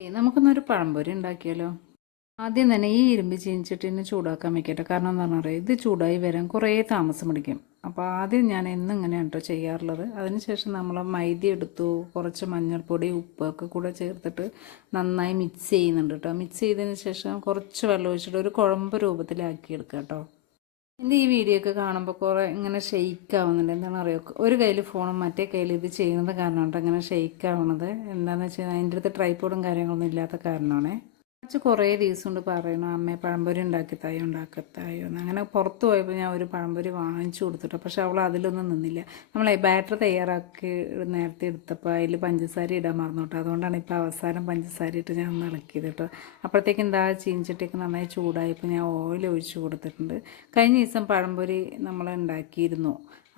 നമുക്കൊന്നൊരു പഴംപൊരി ഉണ്ടാക്കിയാലോ? ആദ്യം തന്നെ ഈ ഇരുമ്പ് ചീനിച്ചട്ടിനെ ചൂടാക്കാൻ വെക്കട്ടെ. കാരണം എന്താണെന്ന് പറയുക, ഇത് ചൂടായി വരാൻ കുറേ താമസം പിടിക്കും. അപ്പോൾ ആദ്യം ഞാൻ എന്നും ഇങ്ങനെയാണ് കേട്ടോ ചെയ്യാറുള്ളത്. അതിനുശേഷം നമ്മൾ മൈദ എടുത്തു, കുറച്ച് മഞ്ഞൾപ്പൊടി, ഉപ്പൊക്കെ കൂടെ ചേർത്തിട്ട് നന്നായി മിക്സ് ചെയ്യുന്നുണ്ട് കേട്ടോ. മിക്സ് ചെയ്തതിന് ശേഷം കുറച്ച് വെള്ളം ഒഴിച്ചിട്ട് ഒരു കുഴമ്പ് രൂപത്തിലാക്കി എടുക്കുക കേട്ടോ. എൻ്റെ ഈ വീഡിയോ ഒക്കെ കാണുമ്പോൾ കുറേ ഇങ്ങനെ ഷെയ്ക്ക് ആവുന്നുണ്ട്. എന്താണെന്ന് അറിയുമോ, ഒരു കയ്യിൽ ഫോണും മറ്റേ കയ്യിൽ ഇത് ചെയ്യുന്നത് കാരണമാണ് ഇങ്ങനെ ഷെയ്ക്ക് ആവുന്നത്. എന്താണെന്ന് വെച്ചാൽ അതിൻ്റെ അടുത്ത് ട്രൈപ്പോഡും കാര്യങ്ങളൊന്നും ഇല്ലാത്ത കാരണമാണ്. കുറച്ച് കുറേ ദിവസം കൊണ്ട് പറയണം, അമ്മേ പഴംപൊരി ഉണ്ടാക്കിത്തായോ ഉണ്ടാക്കത്തായോ എന്ന്. അങ്ങനെ പുറത്ത് പോയപ്പോൾ ഞാൻ ഒരു പഴംപൊരി വാങ്ങിച്ചു കൊടുത്തിട്ട്, പക്ഷെ അവൾ അതിലൊന്നും നിന്നില്ല. നമ്മൾ ബാറ്റർ തയ്യാറാക്കി നേരത്തെ എടുത്തപ്പോൾ അതിൽ പഞ്ചസാര ഇടാൻ മറന്നു കേട്ടോ. അതുകൊണ്ടാണ് ഇപ്പോൾ അവസാനം പഞ്ചസാര ഇട്ട് ഞാൻ ഒന്ന് ഇളക്കിയത് കേട്ടോ. അപ്പോഴത്തേക്കും എന്താ ചീനിച്ചട്ടിയൊക്കെ നന്നായി ചൂടായപ്പോൾ ഞാൻ ഓയിൽ ഒഴിച്ച് കൊടുത്തിട്ടുണ്ട്. കഴിഞ്ഞ ദിവസം പഴംപൊരി നമ്മൾ ഉണ്ടാക്കിയിരുന്നു.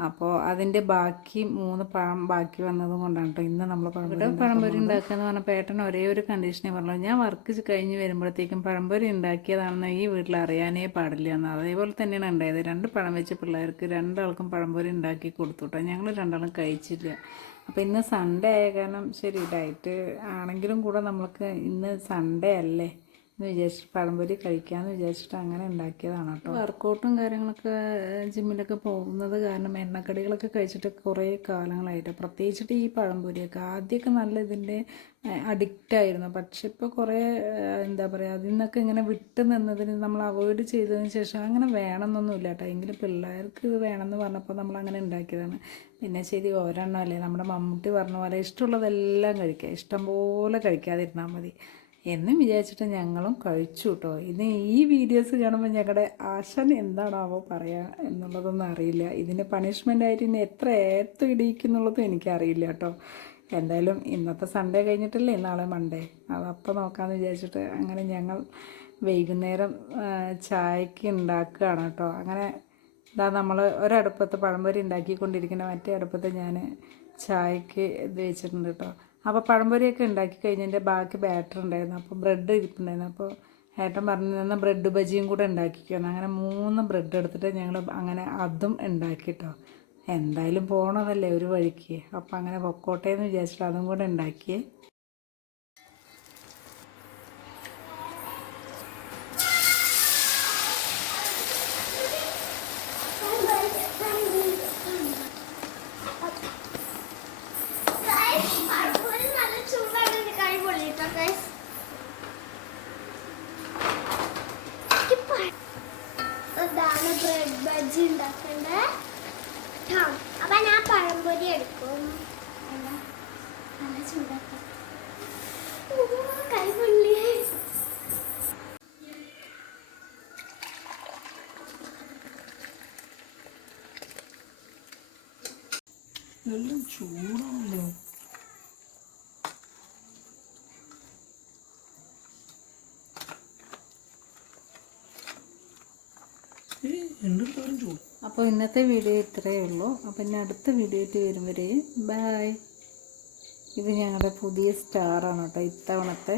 അപ്പോൾ അതിൻ്റെ ബാക്കി 3 പഴം ബാക്കി വന്നതും കൊണ്ടാണ് കേട്ടോ ഇന്ന് നമ്മൾ പഴംപൊരി ഉണ്ടാക്കുക എന്ന് പറഞ്ഞപ്പോൾ ഏട്ടൻ ഒരേ ഒരു കണ്ടീഷനെ പറഞ്ഞു, ഞാൻ വർക്ക് കഴിഞ്ഞ് വരുമ്പോഴത്തേക്കും പഴംപൊരി ഉണ്ടാക്കിയതാണെന്ന് ഈ വീട്ടിൽ അറിയാനേ പാടില്ല എന്ന്. അതേപോലെ തന്നെയാണ് ഉണ്ടായത്. 2 പഴം വെച്ച് പിള്ളേർക്ക് 2 ആൾക്കും പഴംപൊരി ഉണ്ടാക്കി കൊടുത്തു കേട്ടോ. ഞങ്ങൾ 2 ആളും കഴിച്ചില്ല. അപ്പോൾ ഇന്ന് സൺഡേ ആയ കാരണം ശരി, ഡയറ്റ് ആണെങ്കിലും കൂടെ നമ്മൾക്ക് ഇന്ന് സൺഡേ അല്ലേ എന്ന് വിചാരിച്ചിട്ട് പഴംപൊരി കഴിക്കാമെന്ന് വിചാരിച്ചിട്ട് അങ്ങനെ ഉണ്ടാക്കിയതാണ് കേട്ടോ. വർക്കൗട്ടും കാര്യങ്ങളൊക്കെ ജിമ്മിലൊക്കെ പോകുന്നത് കാരണം എണ്ണക്കടികളൊക്കെ കഴിച്ചിട്ട് കുറേ കാലങ്ങളായിട്ട്, പ്രത്യേകിച്ചിട്ട് ഈ പഴംപൊരിയൊക്കെ ആദ്യമൊക്കെ നല്ല ഇതിൻ്റെ അഡിക്റ്റായിരുന്നു. പക്ഷെ ഇപ്പോൾ കുറേ എന്താ പറയുക, അതിൽ നിന്നൊക്കെ ഇങ്ങനെ വിട്ട് നിന്നതിന് നമ്മൾ അവോയ്ഡ് ചെയ്തതിന് ശേഷം അങ്ങനെ വേണമെന്നൊന്നുമില്ല കേട്ടോ. എങ്കിലും പിള്ളേർക്ക് ഇത് വേണമെന്ന് പറഞ്ഞപ്പോൾ നമ്മൾ അങ്ങനെ ഉണ്ടാക്കിയതാണ്. പിന്നെ ശരി, ഒരെണ്ണം അല്ലേ, നമ്മുടെ മമ്മൂട്ടി പറഞ്ഞ പോലെ ഇഷ്ടമുള്ളതെല്ലാം കഴിക്കുക, ഇഷ്ടം പോലെ കഴിക്കാതിരുന്നാൽ മതി എന്നും വിചാരിച്ചിട്ട് ഞങ്ങളും കഴിച്ചു കേട്ടോ. ഇനി ഈ വീഡിയോസ് കാണുമ്പോൾ ഞങ്ങളുടെ ആശാൻ എന്താണാവോ പറയുക എന്നുള്ളതൊന്നും അറിയില്ല. ഇതിന് പണിഷ്മെൻ്റായിട്ട് ഇനി എത്ര ഇടിയിക്കുന്നുള്ളതും എനിക്കറിയില്ല കേട്ടോ. എന്തായാലും ഇന്നത്തെ സൺഡേ കഴിഞ്ഞിട്ടല്ലേ നാളെ മൺഡേ, അതപ്പോൾ നോക്കാമെന്ന് വിചാരിച്ചിട്ട് അങ്ങനെ ഞങ്ങൾ വൈകുന്നേരം ചായക്ക് ഉണ്ടാക്കുകയാണ് കേട്ടോ. അങ്ങനെ ഇതാ നമ്മൾ ഒരടുപ്പത്ത് പഴംപൊരി ഉണ്ടാക്കിക്കൊണ്ടിരിക്കുന്ന മറ്റേ അടുപ്പത്ത് ഞാൻ ചായക്ക് ഇത് വെച്ചിട്ടുണ്ട് കേട്ടോ. അപ്പോൾ പഴംപൊരിയൊക്കെ ഉണ്ടാക്കി കഴിഞ്ഞതിൻ്റെ ബാക്കി ബാറ്റർ ഉണ്ടായിരുന്നു. അപ്പോൾ ബ്രെഡ് ഇരിപ്പുണ്ടായിരുന്നു. അപ്പോൾ ഏട്ടൻ പറഞ്ഞു തന്ന ബ്രെഡ് ബജിയും കൂടെ ഉണ്ടാക്കിക്കണം. അങ്ങനെ 3 ബ്രെഡ് എടുത്തിട്ട് ഞങ്ങൾ അങ്ങനെ അതും ഉണ്ടാക്കിട്ടോ. എന്തായാലും പോകണതല്ലേ ഒരു വഴിക്ക്, അപ്പോൾ അങ്ങനെ പൊക്കോട്ടെ എന്ന് വിചാരിച്ചിട്ട് അതും കൂടെ ഉണ്ടാക്കിയേ. ബ്രെഡ് ബജി ഉണ്ടാക്കണ്ടേ. അപ്പൊ ഞാൻ പഴംപൊരി എടുക്കും. നല്ല ചൂടാക്കാം. കൈപൊള്ളി. എല്ലാം ചൂടാണല്ലോ. അപ്പോൾ ഇന്നത്തെ വീഡിയോ ഇത്രയേ ഉള്ളൂ. അപ്പോൾ ഇനി അടുത്ത വീഡിയോ ആയിട്ട് വരും വരെ ബായ്. ഇത് ഞങ്ങളുടെ പുതിയ സ്റ്റാറാണ് കേട്ടോ ഇത്തവണത്തെ.